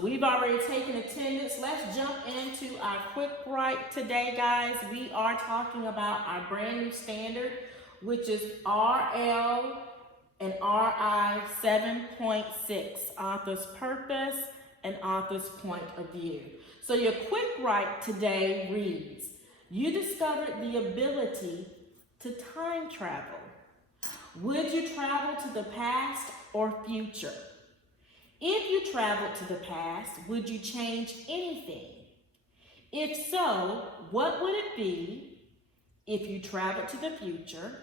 we've already taken attendance. Let's jump into our quick write today, guys. We are talking about our brand new standard, which is RL and RI 7.6, author's purpose and author's point of view. So your quick write today reads, you discovered the ability to time travel. Would you travel to the past or future? If you traveled to the past, would you change anything? If so, what would it be? If you traveled to the future,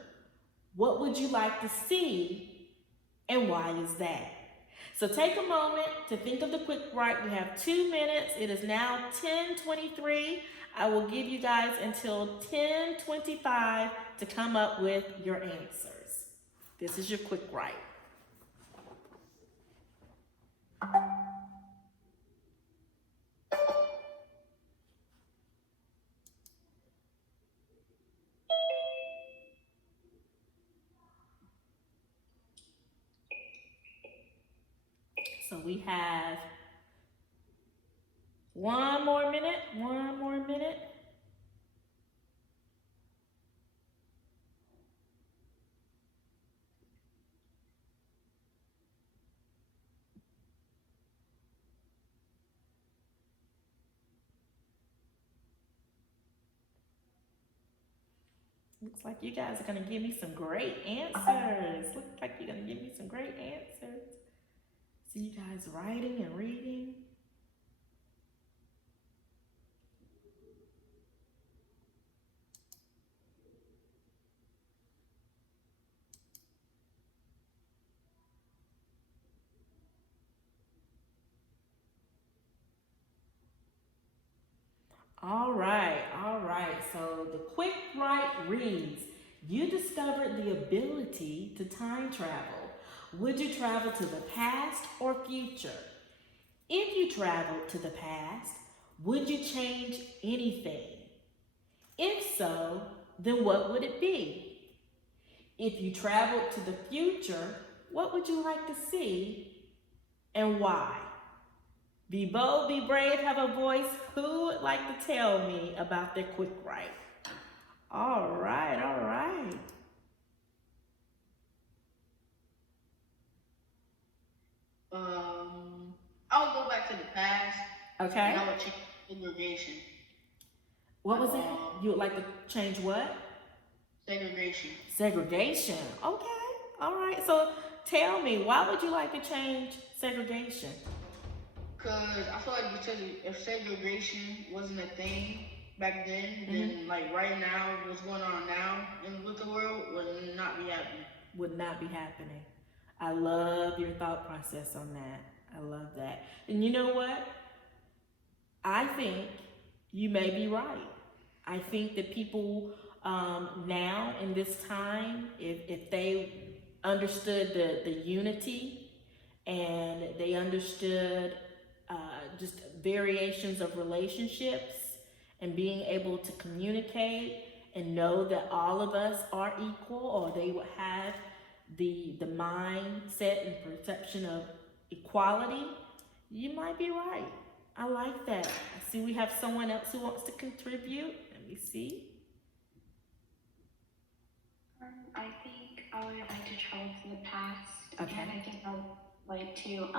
what would you like to see and why is that? So take a moment to think of the quick write. We have 2 minutes. It is now 10:23. I will give you guys until 10:25 to come up with your answers. This is your quick write. So we have one more minute. Looks like you guys are going to give me some great answers. Looks like you're going to give me some great answers. See you guys writing and reading. All right. So the quick write reads, you discovered the ability to time travel. Would you travel to the past or future? If you traveled to the past, would you change anything? If so, then what would it be? If you traveled to the future, what would you like to see and why? Be bold, be brave, have a voice. Who would like to tell me about their quick write? All right. I'll go back to the past. Okay. And I would change segregation. What was it? You would like to change what? Segregation. Segregation. Okay. All right. So tell me, why would you like to change segregation? Because I feel like if segregation wasn't a thing back then, then like right now, what's going on now with the world would not be happening. Would not be happening. I love your thought process on that. I love that. And you know what? I think you may be right. I think that people now in this time, if they understood the unity and they understood just variations of relationships and being able to communicate and know that all of us are equal, or they would have the mindset and perception of equality, you might be right. I like that. I see we have someone else who wants to contribute. Let me see. I think I would like to travel to the past. Okay. And I think I would like to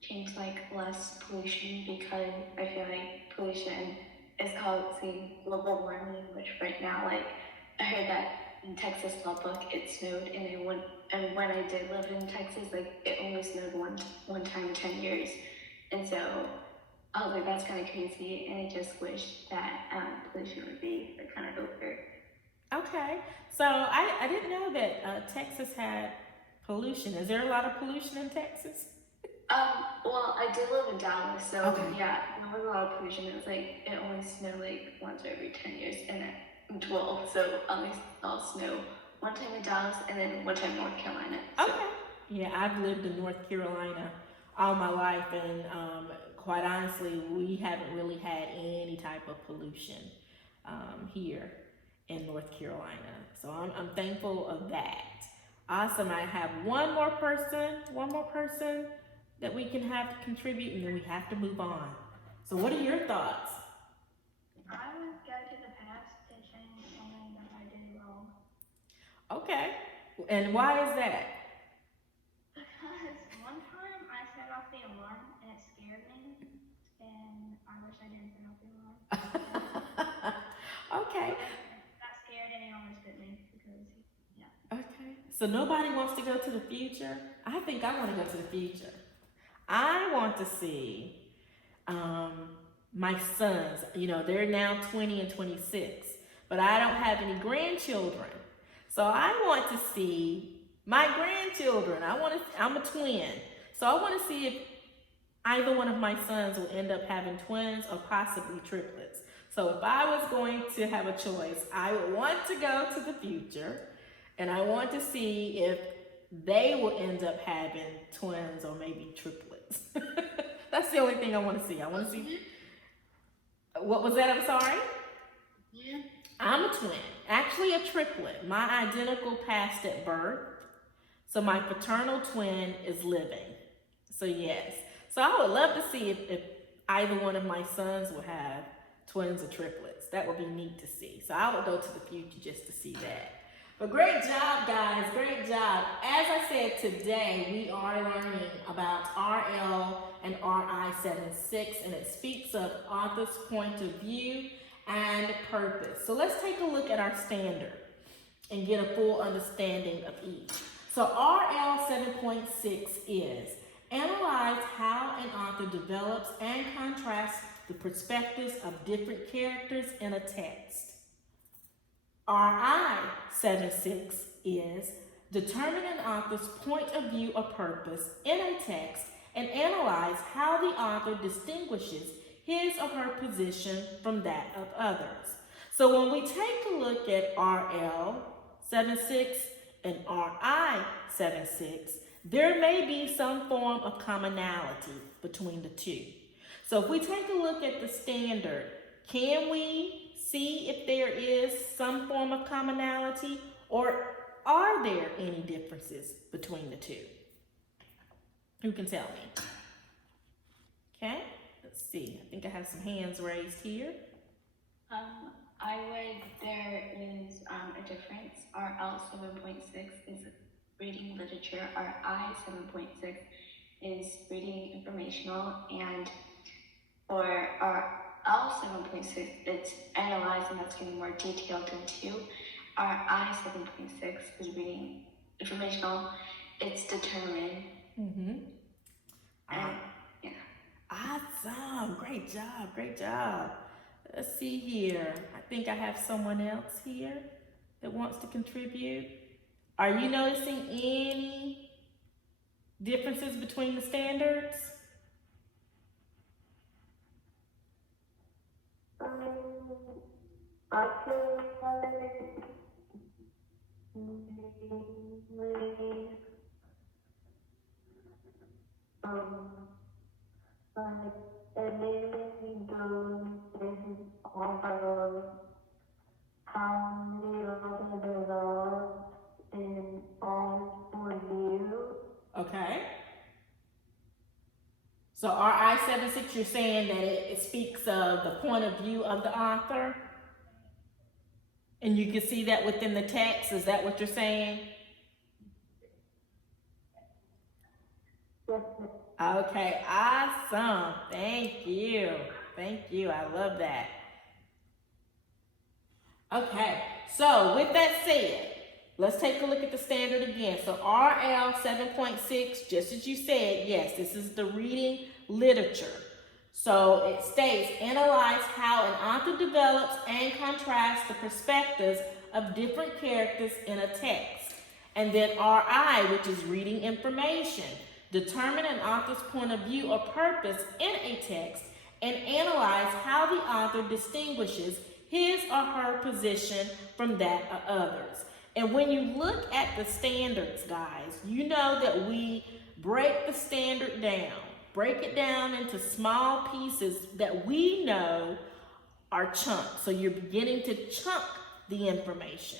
change like less pollution, because I feel like pollution is causing global warming, which right now, like I heard that in Texas Lubbock it snowed, and when I did live in Texas, like it only snowed one time in 10 years, and so I was like, that's kind of crazy, and I just wish that pollution would be kind of over. Okay, so I didn't know that Texas had pollution. Is there a lot of pollution in Texas? Well, I did live in Dallas, so Okay. yeah, there was a lot of pollution. It was like, it only snowed like once every 10 years, and then I'm 12, so I'll snow one time in Dallas and then one time in North Carolina. So. Okay. Yeah, I've lived in North Carolina all my life, and quite honestly, we haven't really had any type of pollution here in North Carolina. So I'm thankful of that. Awesome. I have one more person. that we can have to contribute, and then we have to move on. So what are your thoughts? I would go to the past to change something that I did wrong. Okay, and why is that? Because one time I set off the alarm and it scared me, and I wish I didn't set off the alarm. Okay. I got scared and it almost bit me because, yeah. Okay. So nobody wants to go to the future? I think I want to go to the future. I want to see my sons, you know, they're now 20 and 26, but I don't have any grandchildren. So I want to see my grandchildren. I'm a twin. So I want to see if either one of my sons will end up having twins or possibly triplets. So if I was going to have a choice, I would want to go to the future, and I want to see if they will end up having twins or maybe triplets. That's the only thing I want to see. I want to see. What was that? I'm sorry? Yeah. I'm a twin, actually a triplet. My identical passed at birth, so my paternal twin is living. So yes, so I would love to see if either one of my sons will have twins or triplets. That would be neat to see. So I would go to the future just to see that. But great job, guys, great job. As I said, today we are learning about RL and RI-76, and it speaks of author's point of view and purpose. So let's take a look at our standard and get a full understanding of each. So RL 7.6 is analyze how an author develops and contrasts the perspectives of different characters in a text. RI 7.6 is determine an author's point of view or purpose in a text and analyze how the author distinguishes his or her position from that of others. So when we take a look at RL 7.6 and RI 7.6, there may be some form of commonality between the two. So if we take a look at the standard, can we see if there is some form of commonality, or are there any differences between the two? Who can tell me? Okay, let's see. I think I have some hands raised here. There is a difference. RL 7.6 is reading literature. RI 7.6 is reading informational, and for RL 7.6, it's analyzing, that's getting more detailed into. RI 7.6 is reading informational, it's determined. Mm-hmm. Yeah. Awesome. Great job. Great job. Let's see here. I think I have someone else here that wants to contribute. Are you noticing any differences between the standards? Okay. So RI 7.6, you're saying that it speaks of the point of view of the author? And you can see that within the text, is that what you're saying? Okay, awesome. Thank you. Thank you. I love that. Okay, so with that said, let's take a look at the standard again. So RL 7.6, just as you said, yes, this is the reading literature. So it states, analyze how an author develops and contrasts the perspectives of different characters in a text. And then RI, which is reading information. Determine an author's point of view or purpose in a text and analyze how the author distinguishes his or her position from that of others. And when you look at the standards, guys, you know that we break the standard down. Break it down into small pieces that we know are chunks. So you're beginning to chunk the information.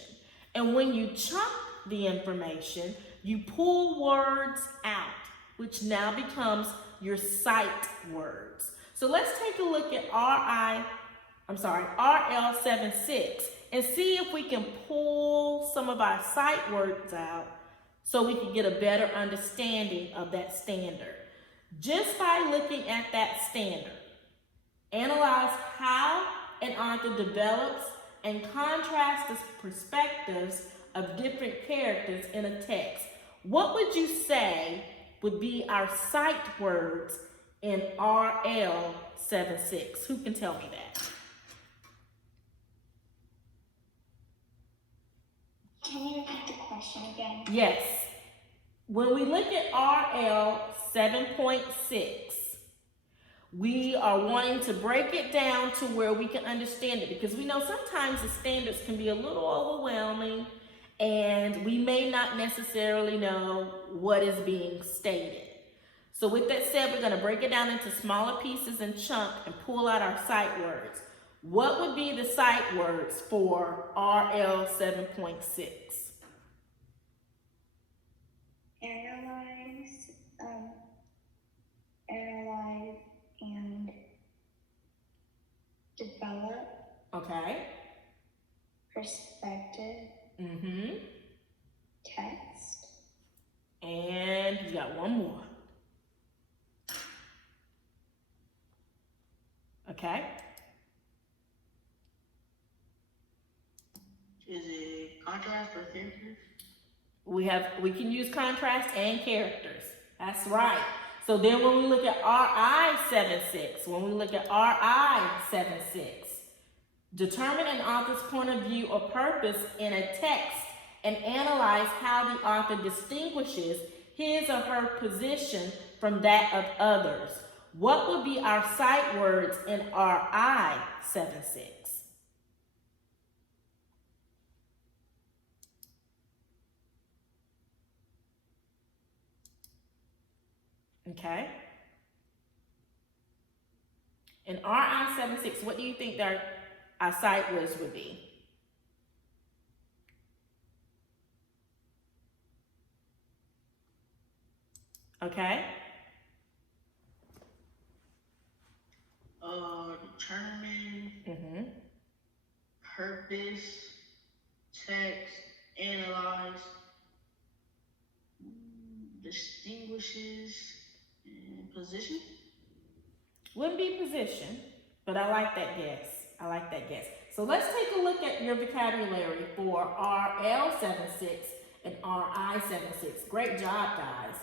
And when you chunk the information, you pull words out which now becomes your sight words. So let's take a look at RL76 and see if we can pull some of our sight words out so we can get a better understanding of that standard. Just by looking at that standard, analyze how an author develops and contrasts the perspectives of different characters in a text. What would you say would be our sight words in RL76? Who can tell me that? Can you repeat the question again? Yes. When we look at RL 7.6, we are wanting to break it down to where we can understand it, because we know sometimes the standards can be a little overwhelming and we may not necessarily know what is being stated. So with that said, we're going to break it down into smaller pieces and chunk and pull out our sight words. What would be the sight words for RL 7.6? Analyze and develop. Okay. Perspective. Mm-hmm. Text. And you got one more. Okay. Is it contrast or characters? We can use contrast and characters. That's right. So then when we look at RI 7.6, determine an author's point of view or purpose in a text and analyze how the author distinguishes his or her position from that of others. What would be our sight words in RI 7.6? Okay. In RI 7.6, what do you think our sight words would be? Okay. Determine, purpose, text, analyze, distinguishes, and position. Wouldn't be position, but I like that guess. So let's take a look at your vocabulary for RL 7.6 and RI 7.6. Great job, guys.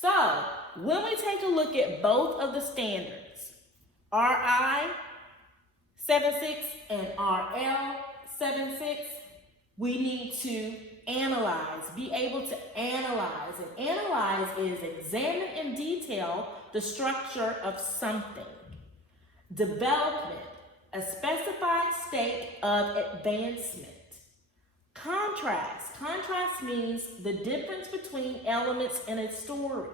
So when we take a look at both of the standards, RI 7.6 and RL 7.6, we need to analyze, be able to analyze. And analyze is examine in detail the structure of something. Development, a specified state of advancement. Contrast means the difference between elements in a story.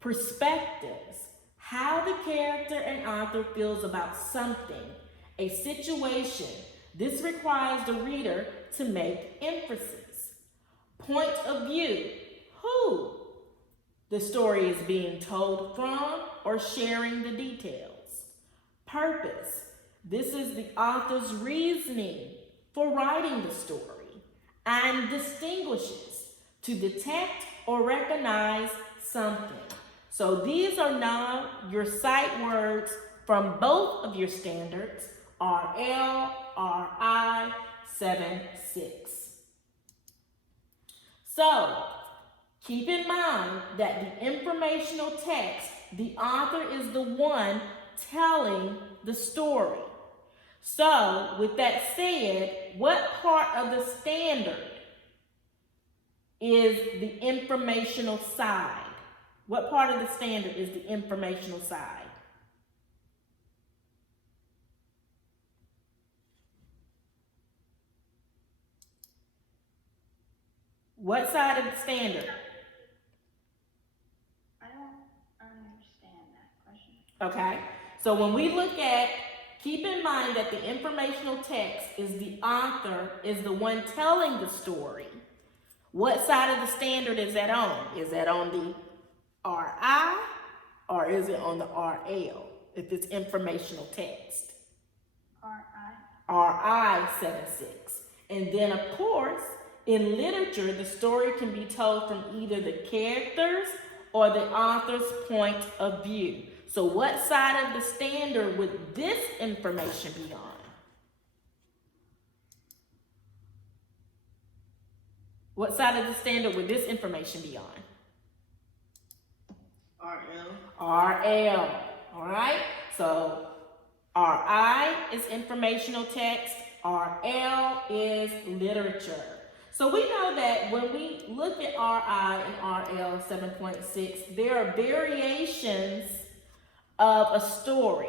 Perspectives, how the character and author feels about something, a situation. This requires the reader to make emphasis. Point of view, who the story is being told from or sharing the details. Purpose, this is the author's reasoning for writing the story. And distinguishes, to detect or recognize something. So these are now your sight words from both of your standards, RL, RI 7.6. So keep in mind that the informational text, the author is the one telling the story. So with that said, what part of the standard is the informational side? What part of the standard is the informational side? What side of the standard? I don't understand that question. Okay, so when we look at, keep in mind that the informational text is the author is the one telling the story. What side of the standard is that on? Is that on the RI or is it on the RL if it's informational text? RI 76. And then of course, in literature, the story can be told from either the characters or the author's point of view. So what side of the standard would this information be on? What side of the standard would this information be on? RL. RL, all right? So RI is informational text, RL is literature. So we know that when we look at RI and RL 7.6, there are variations of a story.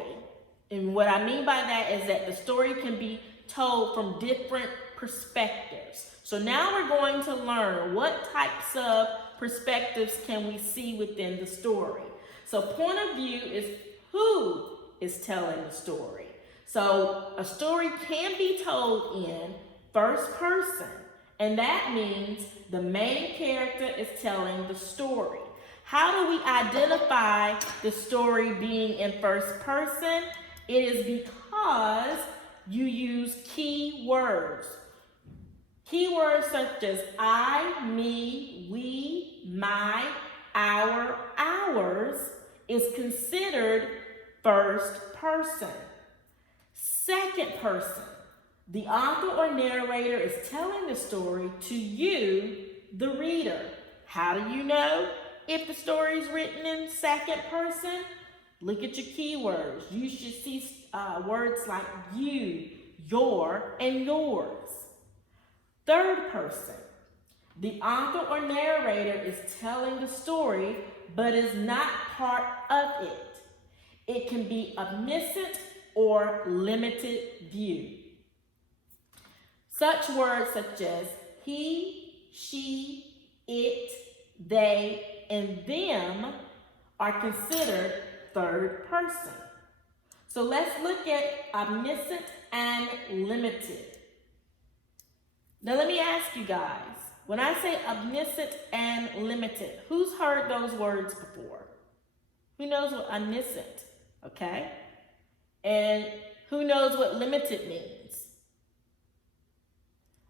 And what I mean by that is that the story can be told from different perspectives. So now we're going to learn what types of perspectives can we see within the story. So point of view is who is telling the story. So a story can be told in first person, and that means the main character is telling the story. How do we identify the story being in first person? It is because you use key words. Keywords such as I, me, we, my, our, ours is considered first person. Second person, the author or narrator is telling the story to you, the reader. How do you know if the story is written in second person? Look at your keywords. You should see words like you, your, and yours. Third person, the author or narrator is telling the story, but is not part of it. It can be omniscient or limited view. Such words such as he, she, it, they, and them are considered third person. So let's look at omniscient and limited. Now let me ask you guys, when I say omniscient and limited, who's heard those words before? Who knows what omniscient, okay? And who knows what limited means?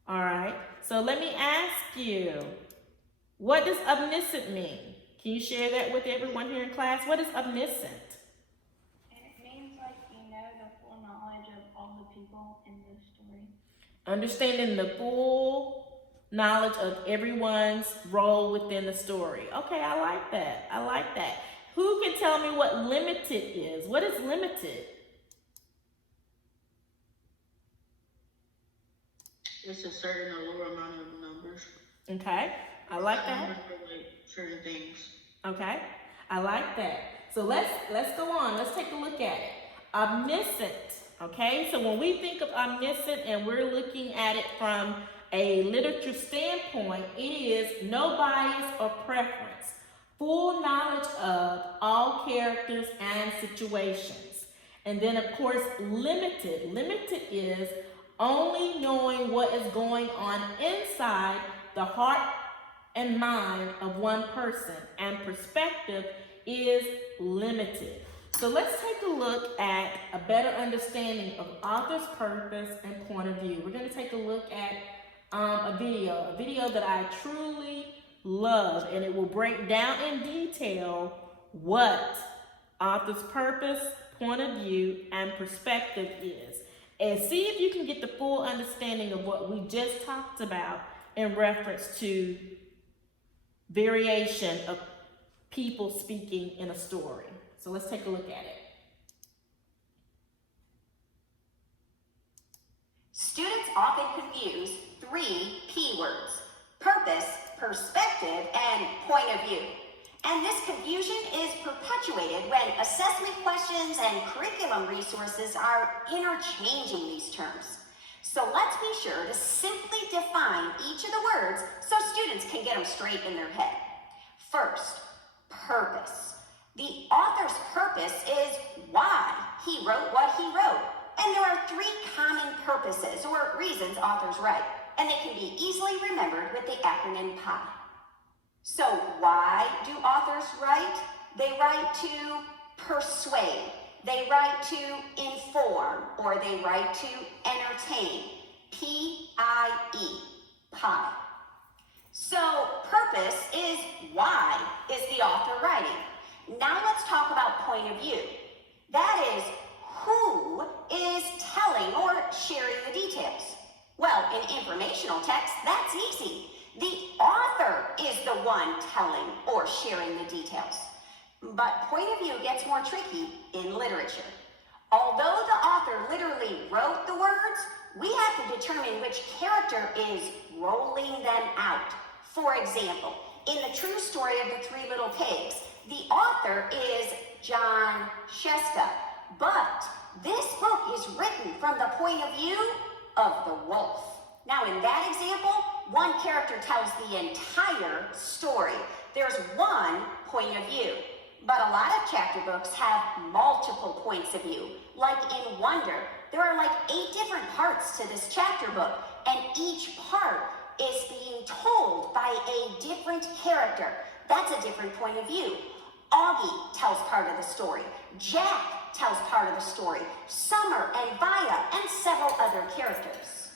All right, so let me ask you, what does omniscient mean? Can you share that with everyone here in class? What is omniscient? It means like you know the full knowledge of all the people in the story. Understanding the full knowledge of everyone's role within the story. Okay, I like that. I like that. Who can tell me what limited is? What is limited? It's a certain or lower amount of numbers. Okay, I like that. Numbers for like certain things. Okay, I like that. So let's go on. Let's take a look at it. Omniscient. Okay, so when we think of omniscient and we're looking at it from a literature standpoint, it is no bias or preference, full knowledge of all characters and situations. And then of course, limited. Limited is only knowing what is going on inside the heart and mind of one person, and perspective is limited. So let's take a look at a better understanding of author's purpose and point of view. We're going to take a look at a video that I truly love, and it will break down in detail what author's purpose, point of view, and perspective is. And see if you can get the full understanding of what we just talked about in reference to variation of people speaking in a story. So let's take a look at it. Students often confuse three keywords: purpose, perspective, and point of view. And this confusion is perpetuated when assessment questions and curriculum resources are interchanging these terms. So let's be sure to simply define each of the words so students can get them straight in their head. First, purpose. The author's purpose is why he wrote what he wrote. And there are three common purposes or reasons authors write, and they can be easily remembered with the acronym PI. So why do authors write? They write to persuade, they write to inform, or they write to entertain. P-I-E, pie. So purpose is why is the author writing. Now let's talk about point of view. That is, who is telling or sharing the details? Well, in informational text, that's easy. The author is the one telling or sharing the details. But point of view gets more tricky in literature. Although the author literally wrote the words, we have to determine which character is rolling them out. For example, in the true story of the Three Little Pigs, the author is John Sheska, but this book is written from the point of view of the wolf. Now in that example, one character tells the entire story. There's one point of view. But a lot of chapter books have multiple points of view. Like in Wonder, there are like 8 different parts to this chapter book, and each part is being told by a different character. That's a different point of view. Augie tells part of the story. Jack tells part of the story. Summer and Vaya and several other characters.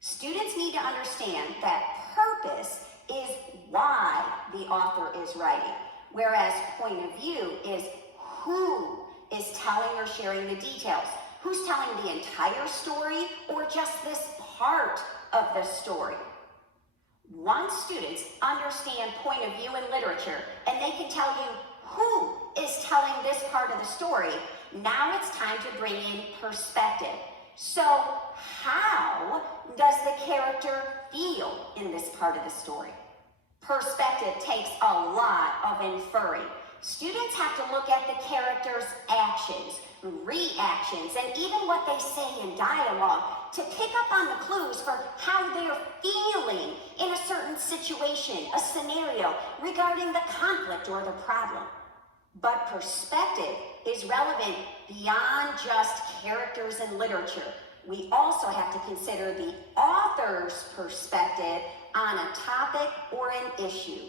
Students need to understand that purpose is why the author is writing, whereas point of view is who is telling or sharing the details. Who's telling the entire story or just this part of the story? Once students understand point of view in literature and they can tell you who is telling this part of the story, now it's time to bring in perspective. So how does the character feel in this part of the story? Perspective takes a lot of inferring. Students have to look at the character's actions, reactions, and even what they say in dialogue to pick up on the clues for how they're feeling in a certain situation, a scenario regarding the conflict or the problem. But perspective is relevant beyond just characters in literature. We also have to consider the author's perspective on a topic or an issue.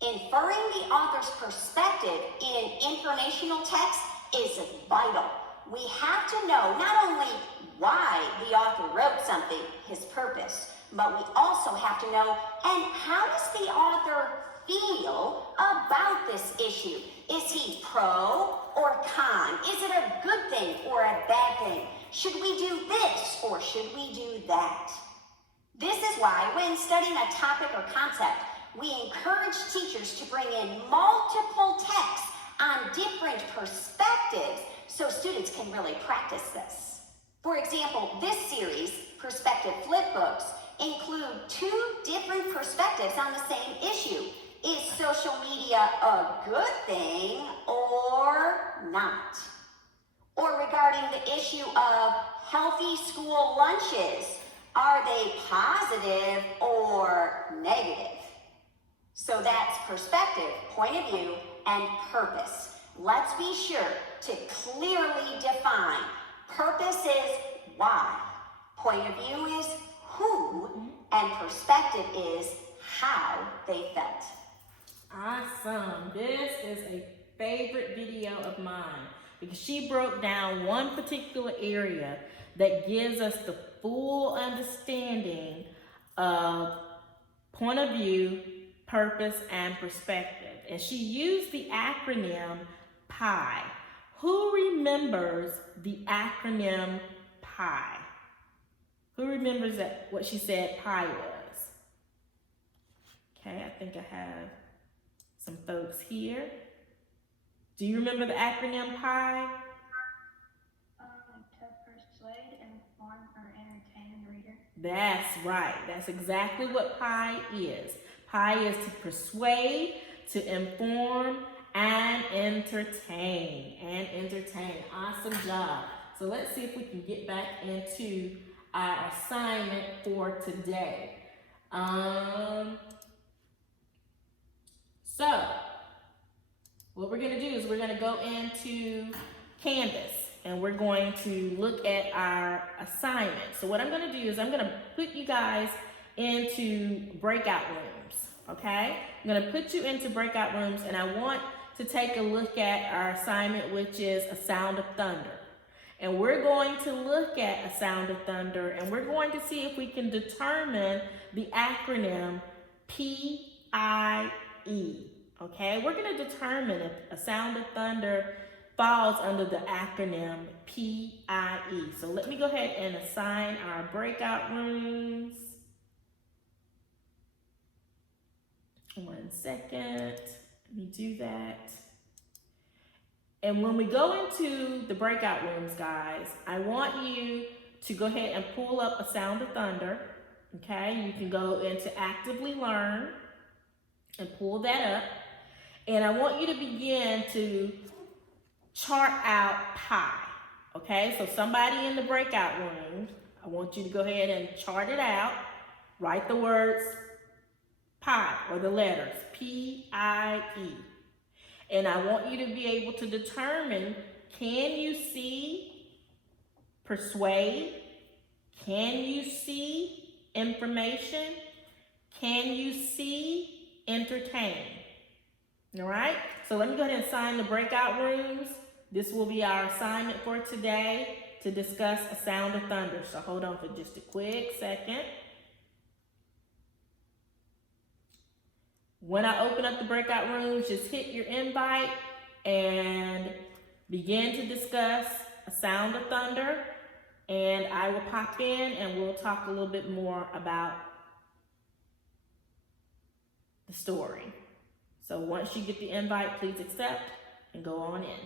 Inferring the author's perspective in informational text is vital. We have to know not only why the author wrote something, his purpose, but we also have to know, and how does the author feel about this issue? Is he pro or con? Is it a good thing or a bad thing? Should we do this or should we do that? This is why when studying a topic or concept, we encourage teachers to bring in multiple texts on different perspectives so students can really practice this. For example, this series, Perspective Flip Books, include 2 different perspectives on the same issue. Is social media a good thing or not? Or regarding the issue of healthy school lunches, are they positive or negative? So that's perspective, point of view, and purpose. Let's be sure to clearly define. Purpose is why, point of view is who, and perspective is how they felt. Awesome. This is a favorite video of mine because she broke down one particular area that gives us the full understanding of point of view, purpose, and perspective. And she used the acronym PIE. Who remembers the acronym PIE? Who remembers that what she said PIE was? Okay, I think I have some folks here. Do you remember the acronym PIE? To persuade, inform, or entertain the reader. That's right. That's exactly what PIE is. PIE is to persuade, to inform, and entertain. Awesome job. So let's see if we can get back into our assignment for today. So what we're going to do is we're going to go into Canvas and we're going to look at our assignment. So what I'm going to do is I'm going to put you guys into breakout rooms. okay? I'm gonna put you into breakout rooms, and I want to take a look at our assignment, which is a sound of thunder. And we're going to look at a sound of thunder, and we're going to see if we can determine the acronym PIE, okay? We're gonna determine if a sound of thunder falls under the acronym PIE. So let me go ahead and assign our breakout rooms. 1 second, let me do that. And when we go into the breakout rooms, guys, I want you to go ahead and pull up a sound of thunder, okay? You can go into actively learn and pull that up. And I want you to begin to chart out pi, okay? So somebody in the breakout room, I want you to go ahead and chart it out. Write the words pi, or the letters, P-I-E. And I want you to be able to determine, can you see persuade? Can you see information? Can you see entertain? All right, so let me go ahead and assign the breakout rooms. This will be our assignment for today to discuss a sound of thunder. So hold on for just a quick second. When I open up the breakout rooms, just hit your invite and begin to discuss a sound of thunder. And I will pop in and we'll talk a little bit more about the story. So once you get the invite, please accept and go on in.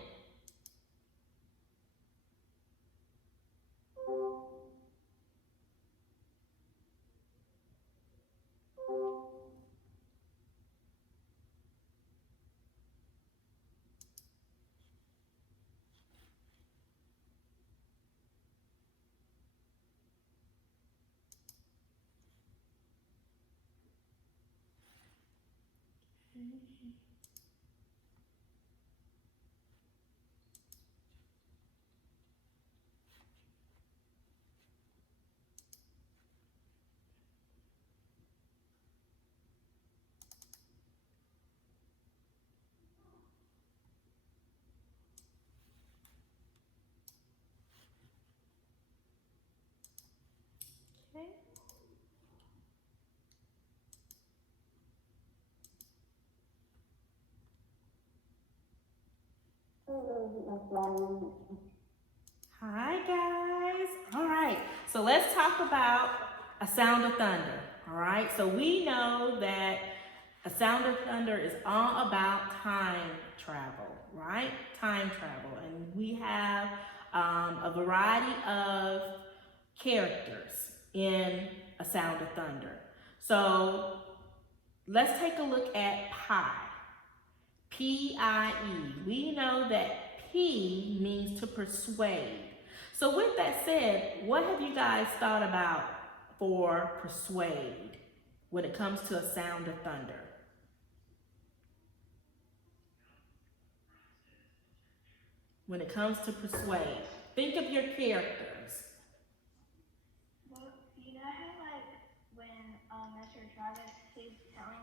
Okay. Hi guys. All right, so let's talk about a sound of thunder. All right, so we know that a sound of thunder is all about time travel, right? Time travel, and we have a variety of characters in a sound of thunder. So let's take a look at pi. P-I-E. We know that P means to persuade. So with that said, what have you guys thought about for persuade when it comes to a sound of thunder? When it comes to persuade, think of your characters. Well, you know how like when Mr. Travis he's telling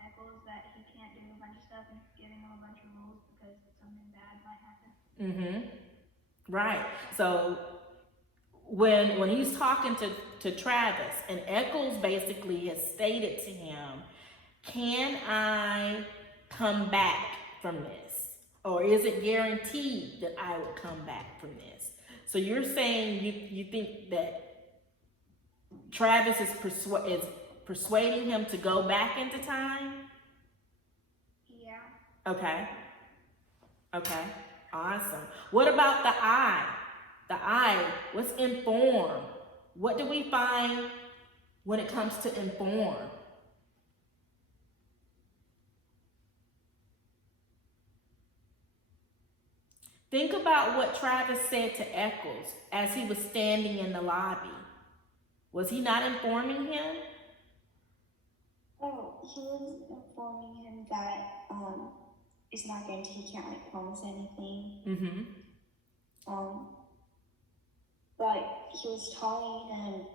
Eccles that he can't do a bunch of stuff and giving him a bunch of rules because something bad might happen. Right. So when he's talking to Travis, and Eccles basically has stated to him, can I come back from this? Or is it guaranteed that I will come back from this? So you're saying you think that Travis is persuading him to go back into time? Yeah. Okay. Okay. Awesome. What about the I? The I, what's inform? What do we find when it comes to inform? Think about what Travis said to Eccles as he was standing in the lobby. Was he not informing him? Oh, he was informing him that it's not guaranteed. He can't like promise anything. But he was telling him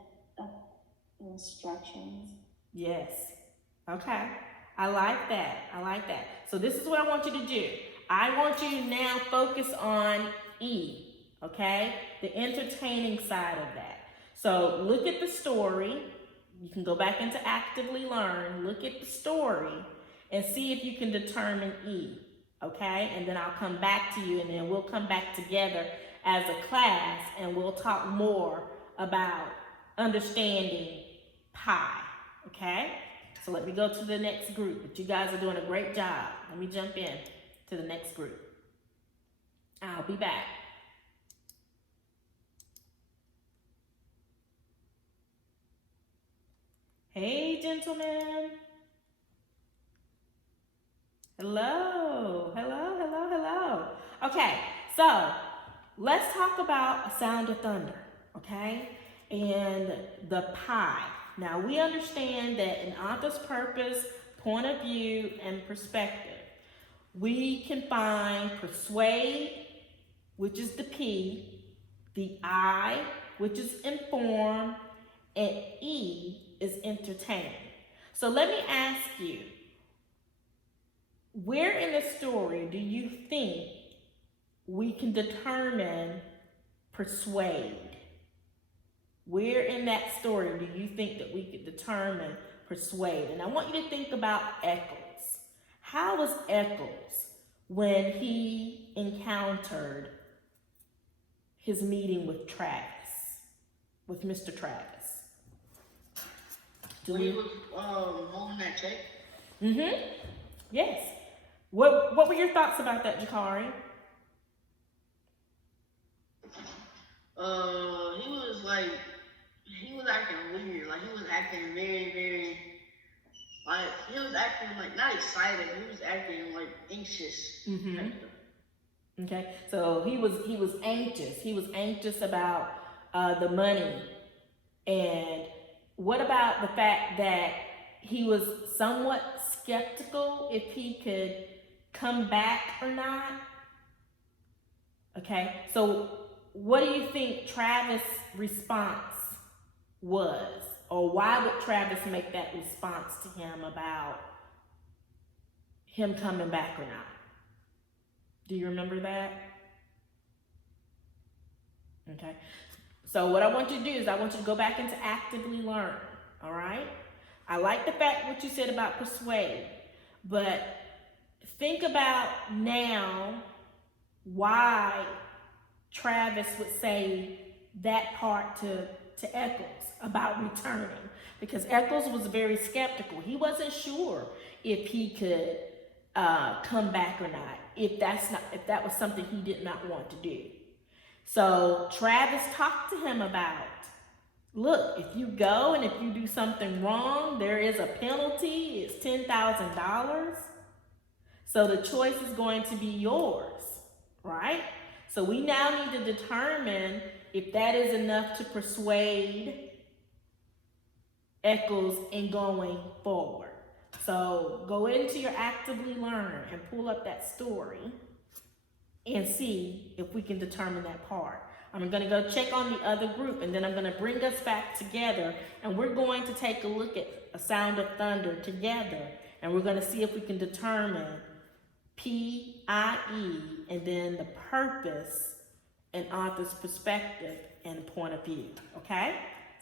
instructions Yes. Okay. I like that. I like that. So this is what I want you to do. I want you to now focus on E, okay? The entertaining side of that. So look at the story. You can go back into actively learn, look at the story, and see if you can determine E, okay? And then I'll come back to you, and then we'll come back together as a class, and we'll talk more about understanding pi, okay? So let me go to the next group, but you guys are doing a great job. Let me jump in to the next group. I'll be back. Hey, gentlemen. Hello, hello, hello, hello. Okay, so let's talk about A Sound of Thunder, okay? And the pi. Now, we understand that in author's purpose, point of view, and perspective, we can find persuade, which is the P, the I, which is inform, and E is entertain. So let me ask you, where in the story do you think we can determine persuade? Where in that story do you think that we could determine persuade? And I want you to think about Eccles. How was Eccles when he encountered his meeting with Travis, with Mr. Travis? When he was holding that check. Mm-hmm. Yes. What were your thoughts about that, Jakari? He was acting weird. Like, he was acting very, very, like, he was acting, like, not excited. He was acting, like, anxious. Mm-hmm. Okay, so he was anxious. He was anxious about the money. And what about the fact that he was somewhat skeptical if he could come back or not? Okay, so what do you think Travis' response was? Or why would Travis make that response to him about him coming back or not? Do you remember that? Okay. So what I want you to do is I want you to go back into actively learn. All right? I like the fact what you said about persuade, but think about now why Travis would say that part to Eccles about returning, because Eccles was very skeptical. He wasn't sure if he could come back or not, if that was something he did not want to do. So Travis talked to him about, look, if you go and if you do something wrong, there is a penalty. It's $10,000. So the choice is going to be yours, right? So we now need to determine if that is enough to persuade Eccles in going forward. So go into your actively learn and pull up that story and see if we can determine that part. I'm going to go check on the other group, and then I'm going to bring us back together, and we're going to take a look at A Sound of Thunder together, and we're going to see if we can determine P-I-E, and then the purpose and author's perspective and point of view, okay?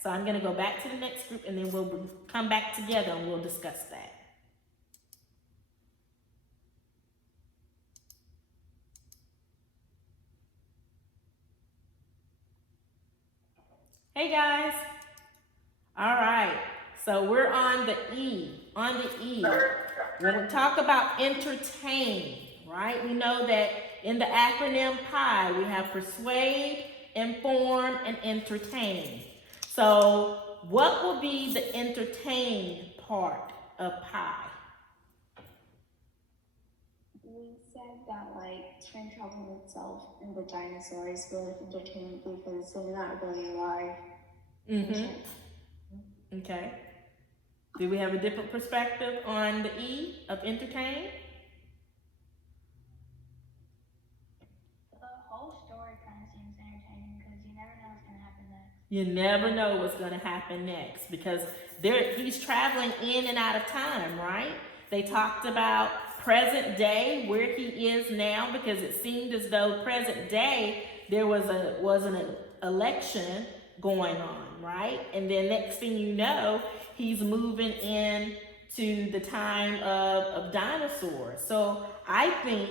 So I'm going to go back to the next group, and then we'll come back together and we'll discuss that. Hey guys. All right. So we're on the E. On the E. When we talk about entertain, right? We know that in the acronym PI, we have persuade, inform, and entertain. So what will be the entertain part of PI? We said that like time travel itself and the dinosaurs were entertainment because they're not really alive. Mm-hmm. Okay. Do we have a different perspective on the E of entertain? The whole story kind of seems entertaining because you never know what's going to happen next. You never know what's going to happen next because he's traveling in and out of time, right? They talked about present day, where he is now, because it seemed as though present day there was an election going on, right? And then next thing you know, he's moving in to the time of dinosaurs. So I think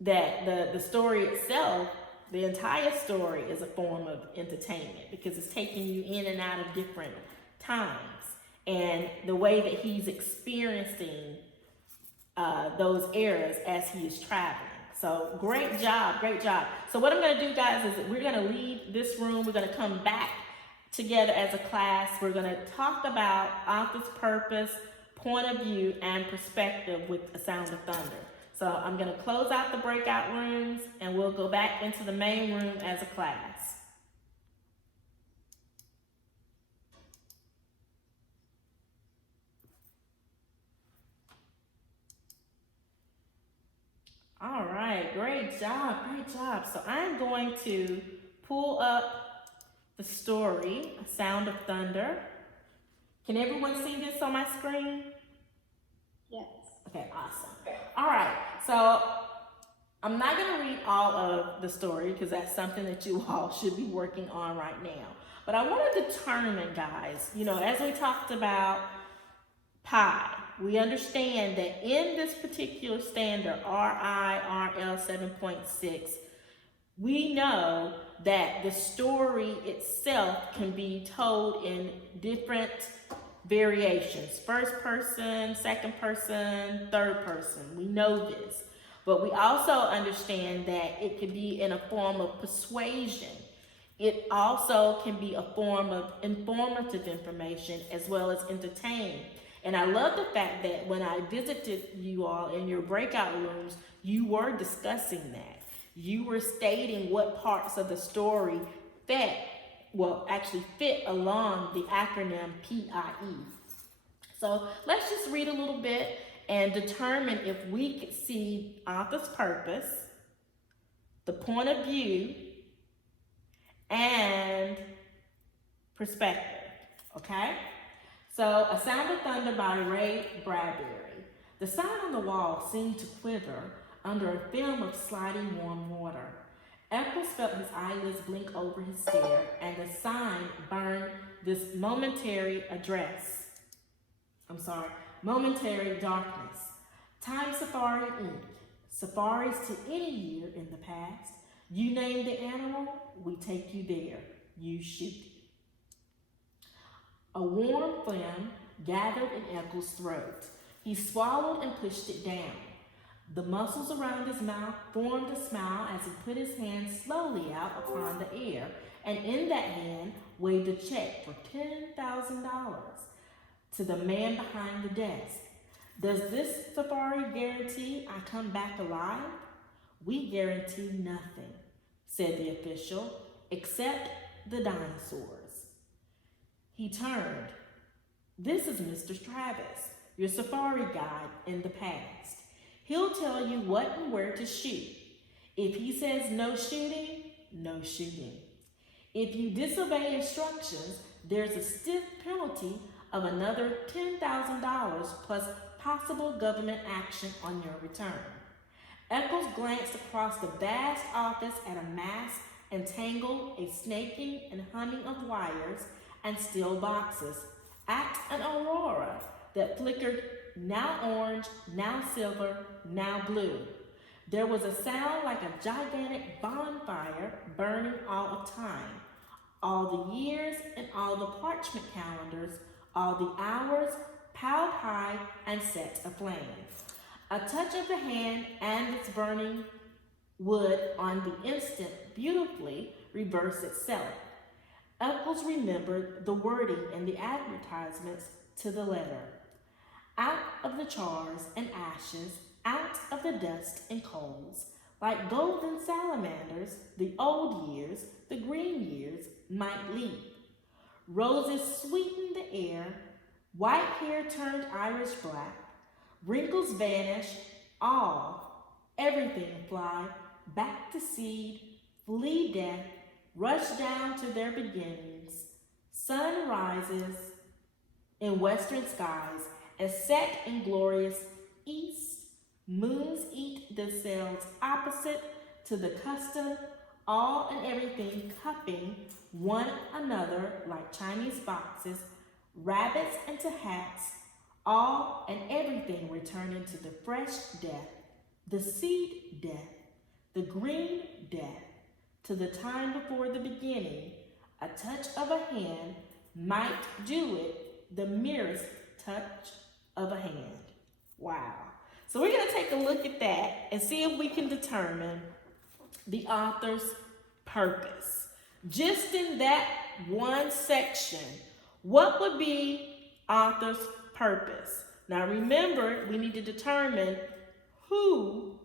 that the story itself, the entire story, is a form of entertainment because it's taking you in and out of different times and the way that he's experiencing those eras as he is traveling. So great job, great job. So what I'm going to do, guys, is that we're going to leave this room. We're going to come back together as a class. We're going to talk about author's purpose, point of view, and perspective with A Sound of Thunder. So I'm going to close out the breakout rooms and we'll go back into the main room as a class. All right, great job, great job. So I'm going to pull up the story, A Sound of Thunder. Can everyone see this on my screen? Yes. Okay, awesome. All right, so I'm not going to read all of the story because that's something that you all should be working on right now. But I want to determine, guys, as we talked about pi, we understand that in this particular standard, RIRL 7.6, we know that the story itself can be told in different variations. First person, second person, third person. We know this. But we also understand that it can be in a form of persuasion. It also can be a form of informative information as well as entertaining. And I love the fact that when I visited you all in your breakout rooms, you were discussing that. You were stating what parts of the story fit along the acronym PIE. So let's just read a little bit and determine if we could see author's purpose, the point of view, and perspective, okay? So, A Sound of Thunder by Ray Bradbury. The sign on the wall seemed to quiver under a film of sliding warm water. Eccles felt his eyelids blink over his stare, and the sign burned this momentary darkness. Time Safari Inc. Safaris to any year in the past. You name the animal, we take you there. You shoot. A warm phlegm gathered in Eccles' throat. He swallowed and pushed it down. The muscles around his mouth formed a smile as he put his hand slowly out upon the air, and in that hand waved a check for $10,000 to the man behind the desk. Does this safari guarantee I come back alive? We guarantee nothing, said the official, except the dinosaurs. He turned. This is Mr. Travis, your safari guide in the past. He'll tell you what and where to shoot. If he says no shooting, no shooting. If you disobey instructions, there's a stiff penalty of another $10,000 plus possible government action on your return. Eccles glanced across the vast office at a mass entangled, a snaking and humming of wires and steel boxes, at an aurora that flickered, now orange, now silver, now blue. There was a sound like a gigantic bonfire burning all of time. All the years and all the parchment calendars, all the hours piled high and set aflame. A touch of the hand and its burning would on the instant beautifully reverse itself. Eccles remembered the wording in the advertisements to the letter. Out of the chars and ashes, out of the dust and coals, like golden salamanders, the old years, the green years, might leap. Roses sweetened the air, white hair turned Irish black, wrinkles vanish, everything fly, back to seed, flee death, rush down to their beginnings. Sun rises in western skies and set in glorious east. Moons eat themselves opposite to the custom, all and everything cupping one another like Chinese boxes, rabbits into hats, all and everything returning to the fresh death, the seed death, the green death, to the time before the beginning. A touch of a hand might do it, the merest touch of a hand. Wow. So we're going to take a look at that and see if we can determine the author's purpose. Just in that one section, what would be author's purpose? Now remember, we need to determine who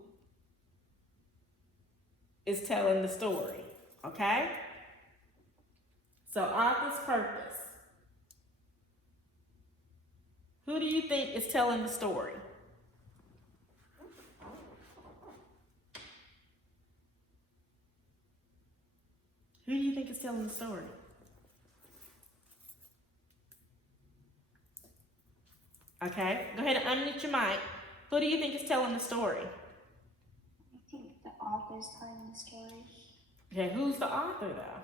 is telling the story, okay? So author's purpose. Who do you think is telling the story? Who do you think is telling the story? Okay, go ahead and unmute your mic. Who do you think is telling the story? I think the author's telling the story. Okay, who's the author though?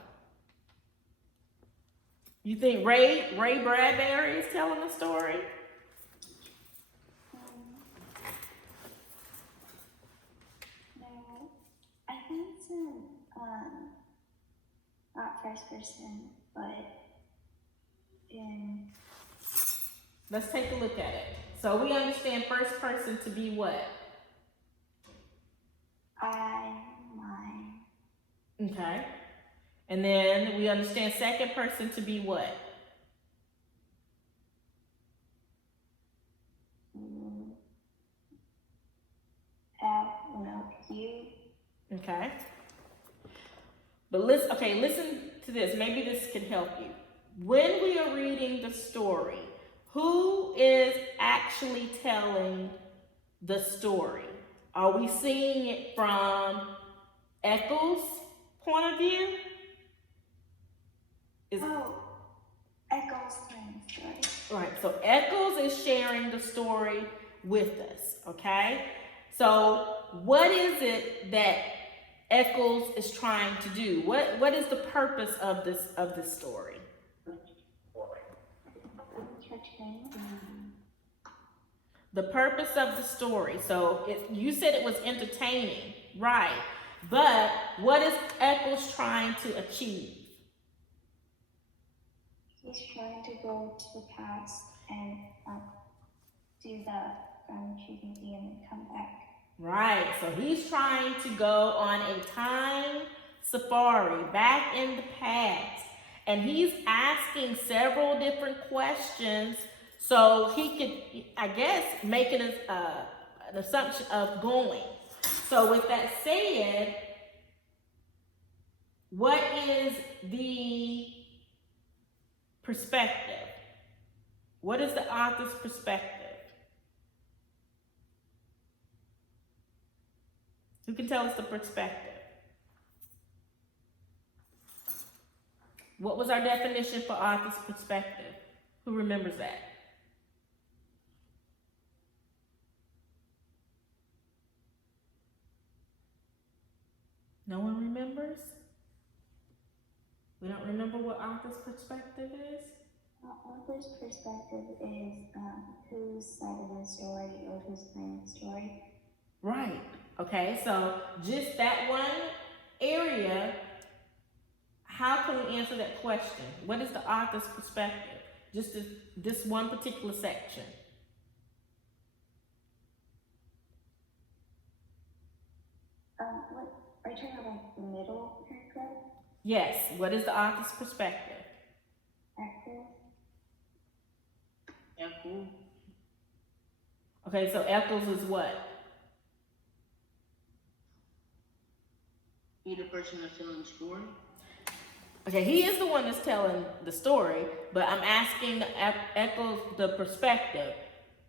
You think Ray Bradbury is telling the story? No, I think it's not first person, but in Let's take a look at it. So we understand first person to be what? I, mine, Okay. And then we understand second person to be what? you. Okay. But listen to this. Maybe this can help you. When we are reading the story, who is actually telling the story? Are we seeing it from Eccles' point of view? Eccles telling the story. Right, so Eccles is sharing the story with us, okay? So what is it that Eccles is trying to do? What is the purpose of this story? The purpose of the story. So you said it was entertaining, right? But what is Eccles trying to achieve? He's trying to go to the past and do the choosing thing and then come back. Right, so he's trying to go on a time safari back in the past. And he's asking several different questions so he could, I guess, make an assumption of going. So with that said, what is the perspective? What is the author's perspective? Who can tell us the perspective? What was our definition for author's perspective? Who remembers that? No one remembers? We don't remember what author's perspective is? Author's perspective is whose side of the story or who's playing the story. Right. Okay, so just that one area, how can we answer that question? What is the author's perspective? Just this one particular section. What are you talking about, like the middle paragraph? Yes, what is the author's perspective? Eccles. Okay, so Eccles is what? He the person that's telling the story. Okay, he is the one that's telling the story, but I'm asking Eccles the perspective.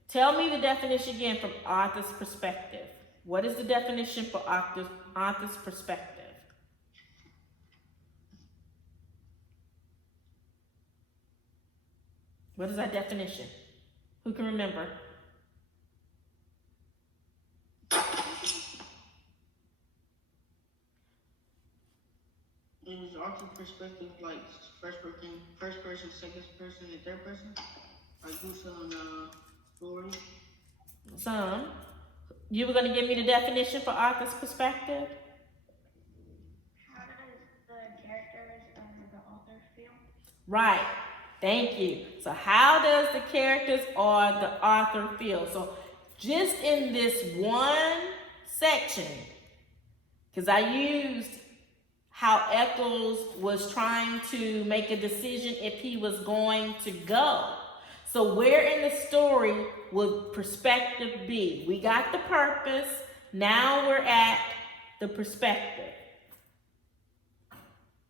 Tell me the definition again from author's perspective. What is the definition for author's perspective? What is that definition? Who can remember? Is author perspective like first person, second person, and third person? Like who's telling story? Some. You were going to give me the definition for author's perspective? How does the characters and the author feel? Right. Thank you. So how does the characters or the author feel? So just in this one section, because I used how Eccles was trying to make a decision if he was going to go. So where in the story would perspective be? We got the purpose. Now we're at the perspective.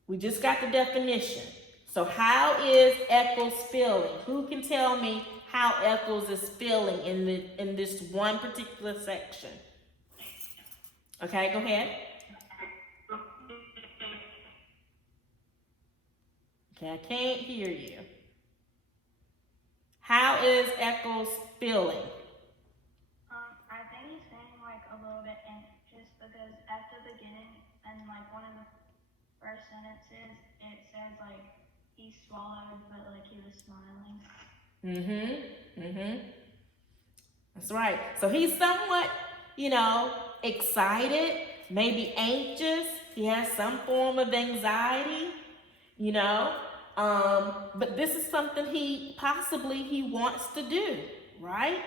We just got the definition. So how is Eccles feeling? Who can tell me how Eccles is feeling in this one particular section? Okay, go ahead. Okay, I can't hear you. How is Eccles feeling? I think he's feeling like a little bit anxious because at the beginning and like one of the first sentences, it says like he swallowed, but like he was smiling. That's right. So he's somewhat, excited, maybe anxious. He has some form of anxiety, but this is something he wants to do, right?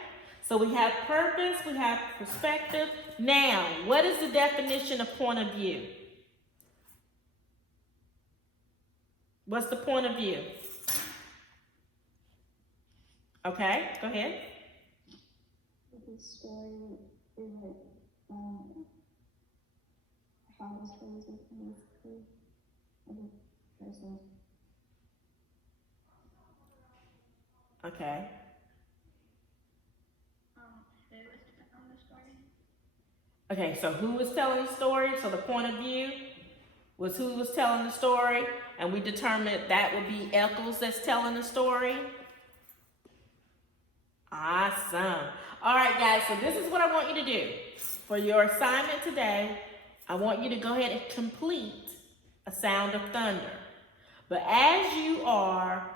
So we have purpose, we have perspective. Now, what is the definition of point of view? What's the point of view? Okay, go ahead. The story is like how the story is basically of a person. Okay. Who was telling the story? Okay, so who was telling the story? So the point of view was who was telling the story, and we determined that would be Eccles that's telling the story. Awesome. All right, guys, so this is what I want you to do. For your assignment today, I want you to go ahead and complete A Sound of Thunder. But as you are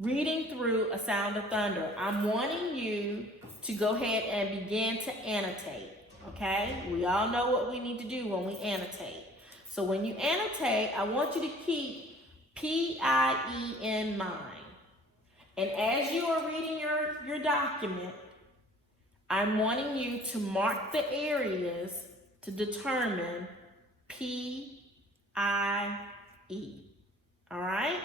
reading through A Sound of Thunder, I'm wanting you to go ahead and begin to annotate, okay? We all know what we need to do when we annotate. So when you annotate, I want you to keep PIE in mind. And as you are reading your document, I'm wanting you to mark the areas to determine PIE. All right?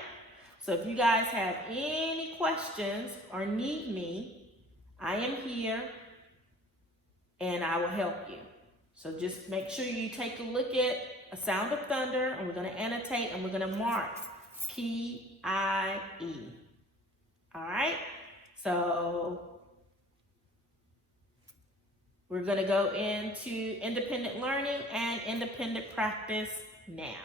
So if you guys have any questions or need me, I am here and I will help you. So just make sure you take a look at A Sound of Thunder, and we're going to annotate and we're going to mark PIE. All right? So we're going to go into independent learning and independent practice now.